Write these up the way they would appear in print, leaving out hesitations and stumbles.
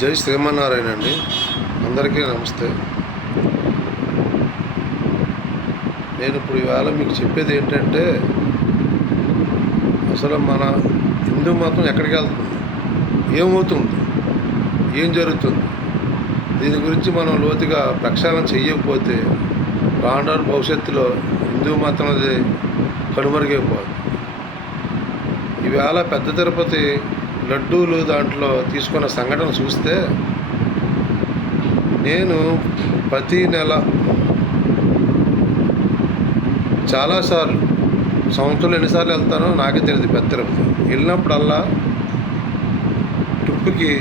జై శ్రీమన్నారాయణ అండి. అందరికీ నమస్తే. నేను ఇప్పుడు ఈవేళ మీకు చెప్పేది ఏంటంటే, అసలు మన హిందూ మతం ఎక్కడికి వెళ్తుంది, ఏమవుతుంది, ఏం జరుగుతుంది, దీని గురించి మనం లోతుగా ప్రక్షాళన చేయకపోతే రానున్న భవిష్యత్తులో హిందూ మతం అనేది కనుమరుగైపోతుంది. ఈవేళ పెద్ద తిరుపతి లడ్డూలు దాంట్లో తీసుకున్న సంఘటన చూస్తే, నేను ప్రతీ నెల చాలాసార్లు, సంవత్సరంలో ఎన్నిసార్లు వెళ్తానో నాకే తెలియదు. పెద్ద తిరుపతి వెళ్ళినప్పుడల్లా ట్రిప్పుకి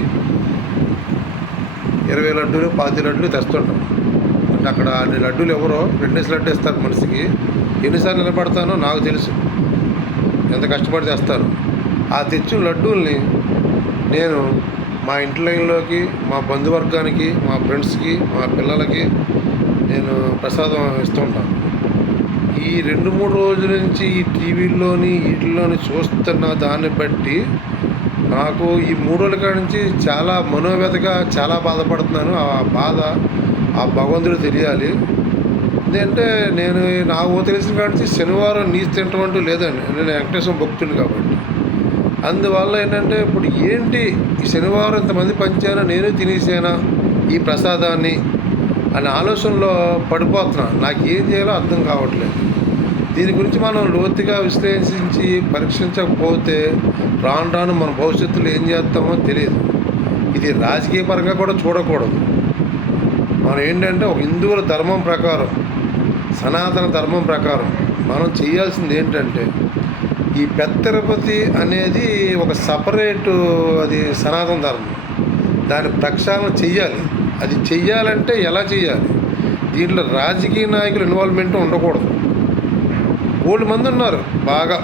20 లడ్డూలు 25 లడ్డూలు తెస్తుంటాం. అంటే అక్కడ అన్ని లడ్డూలు ఎవరో 2 లడ్డు ఇస్తారు మనిషికి. ఎన్నిసార్లు నిలబడతానో నాకు తెలుసు, ఎంత కష్టపడి తెస్తారు. ఆ తెచ్చిన లడ్డూల్ని నేను మా ఇంటి లైన్లోకి, మా బంధువర్గానికి, మా ఫ్రెండ్స్కి, మా పిల్లలకి నేను ప్రసాదం ఇస్తుంటాను. ఈ 2-3 రోజుల నుంచి ఈ టీవీల్లోని వీటిల్లోని చూస్తున్న దాన్ని బట్టి నాకు ఈ 3 రోజుల కాడి నుంచి చాలా మనోవ్యతగా చాలా బాధపడుతున్నాను. ఆ బాధ ఆ భగవంతుడు తెలియాలి. ఎందుకంటే నేను నాకు తెలిసిన కాడి నుంచి శనివారం నీచు తినటం అంటూ లేదండి. నేను వెంకటేశ్వర భక్తుని కాబట్టి. అందువల్ల ఏంటంటే, ఇప్పుడు ఏంటి ఈ శనివారం ఇంతమంది పంచానా, నేను తినేసానా ఈ ప్రసాదాన్ని అనే ఆలోచనలో పడిపోతున్నా. నాకు ఏం చేయాలో అర్థం కావట్లేదు. దీని గురించి మనం లోతుగా విశ్లేషించి పరీక్షించకపోతే రాను రాను మన భవిష్యత్తులో ఏం చేస్తామో తెలియదు. ఇది రాజకీయ పరంగా కూడా చూడకూడదు. మనం ఏంటంటే, ఒక హిందువుల ధర్మం ప్రకారం, సనాతన ధర్మం ప్రకారం మనం చేయాల్సింది ఏంటంటే, ఈ పెద్ద తిరుపతి అనేది ఒక సపరేటు, అది సనాతన ధర్మం. దాని ప్రక్షాళన చెయ్యాలి. అది చెయ్యాలంటే ఎలా చెయ్యాలి? దీంట్లో రాజకీయ నాయకుల ఇన్వాల్వ్మెంట్ ఉండకూడదు. బోల్డ్ మంది ఉన్నారు, బాగా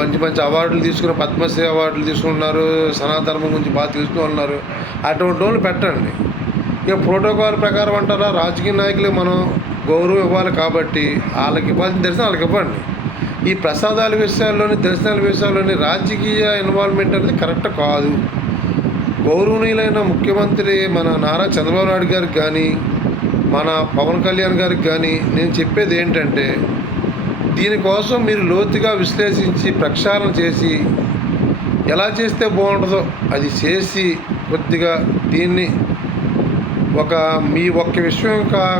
మంచి మంచి అవార్డులు తీసుకుని, పద్మశ్రీ అవార్డులు తీసుకున్నారు, సనాతన ధర్మం గురించి బాగా తెలుసుకుని ఉన్నారు. అటువంటి వాళ్ళు పెట్టండి. ఇక ప్రోటోకాల్ ప్రకారం అంటారా, రాజకీయ నాయకులు మనం గౌరవం ఇవ్వాలి కాబట్టి వాళ్ళకి ఇవ్వాల్సిన దర్శనం వాళ్ళకి ఇవ్వండి. ఈ ప్రసాదాల విషయాల్లోని, దర్శనాల విషయాల్లోని రాజకీయ ఇన్వాల్వ్మెంట్ అనేది కరెక్ట్ కాదు. గౌరవనీయులైన ముఖ్యమంత్రి మన నారా చంద్రబాబు నాయుడు గారికి కానీ, మన పవన్ కళ్యాణ్ గారికి కానీ నేను చెప్పేది ఏంటంటే, దీనికోసం మీరు లోతుగా విశ్లేషించి ప్రక్షాళన చేసి ఎలా చేస్తే బాగుంటుందో అది చేసి, కొద్దిగా దీన్ని మీ ఒక్క విషయం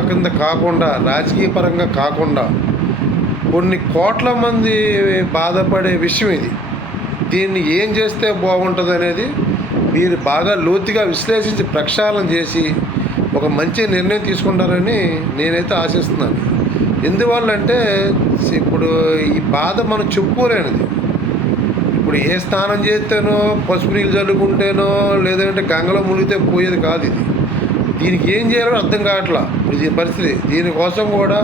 కింద కాకుండా, రాజకీయ పరంగా కాకుండా, కొన్ని కోట్ల మంది బాధపడే విషయం ఇది. దీన్ని ఏం చేస్తే బాగుంటుంది అనేది మీరు బాగా లోతుగా విశ్లేషించి ప్రక్షాళన చేసి ఒక మంచి నిర్ణయం తీసుకుంటారని నేనైతే ఆశిస్తున్నాను. ఎందువల్లంటే, ఇప్పుడు ఈ బాధ మనం చెప్పుకోలేనిది. ఇప్పుడు ఏ స్నానం చేస్తేనో, పసుపు నీళ్ళు చల్లుకుంటేనో, లేదంటే గంగలో మునిగితే పోయేది కాదు ఇది. దీనికి ఏం చేయాలో అర్థం కావట్లా ఇప్పుడు దీని పరిస్థితి. దీనికోసం కూడా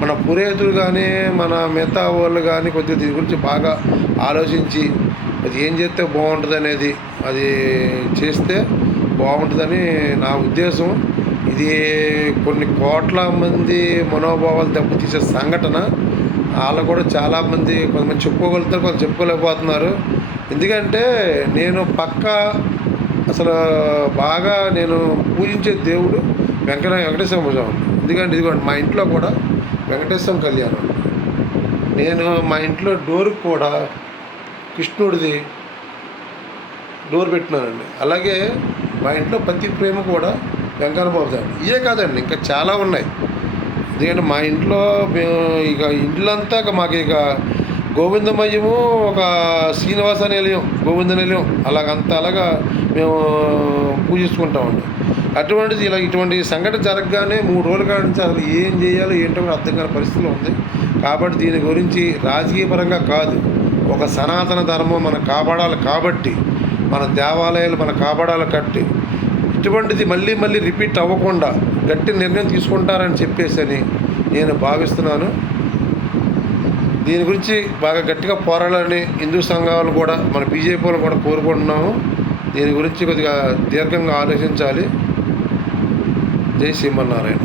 మన పురోహితులు కానీ, మన మిగతా వాళ్ళు కానీ కొద్దిగా దీని గురించి బాగా ఆలోచించి అది ఏం చేస్తే బాగుంటుంది అనేది అది చేస్తే బాగుంటుందని నా ఉద్దేశం. ఇది కొన్ని కోట్ల మంది మనోభావాలు దెబ్బతీసే సంఘటన. వాళ్ళు కూడా చాలామంది, కొంతమంది చెప్పుకోగలుగుతారు, కొంత చెప్పుకోలేకపోతున్నారు. ఎందుకంటే నేను అసలు బాగా నేను పూజించే దేవుడు వెంకటేశ్వర స్వామి. ఎందుకంటే ఇదిగోండి, మా ఇంట్లో కూడా వెంకటేశ్వర కళ్యాణం. నేను మా ఇంట్లో డోర్కి కూడా కృష్ణుడిది డోర్ పెట్టినానండి. అలాగే మా ఇంట్లో ప్రతి ప్రేమ కూడా వెంకన్న బాబు దాన్ని. ఇవే కాదండి, ఇంకా చాలా ఉన్నాయి. ఎందుకంటే మా ఇంట్లో మేము ఇక ఇల్లంతా మాకు ఇక గోవిందమయము, ఒక శ్రీనివాస నిలయం, గోవింద నిలయం, అలాగా మేము పూజించుకుంటామండి. అటువంటిది ఇటువంటి సంఘటన జరగగానే 3 రోజుల కాడి నుంచి అసలు ఏం చేయాలో ఏంటో కూడా అర్థం కాని పరిస్థితిలో ఉంది. కాబట్టి దీని గురించి రాజకీయపరంగా కాదు, ఒక సనాతన ధర్మం మనం కాపాడాలి కాబట్టి, మన దేవాలయాలు మనం కాపాడాలి కట్టి, ఇటువంటిది మళ్ళీ మళ్ళీ రిపీట్ అవ్వకుండా గట్టి నిర్ణయం తీసుకుంటారని చెప్పేసి నేను భావిస్తున్నాను. దీని గురించి బాగా గట్టిగా పోరాడాలని హిందూ సంఘాలు కూడా, మన బీజేపీ వాళ్ళు కూడా కోరుకుంటున్నాము. దీని గురించి కొద్దిగా దీర్ఘంగా ఆలోచించాలి. జై శ్రీమన్నారాయణ.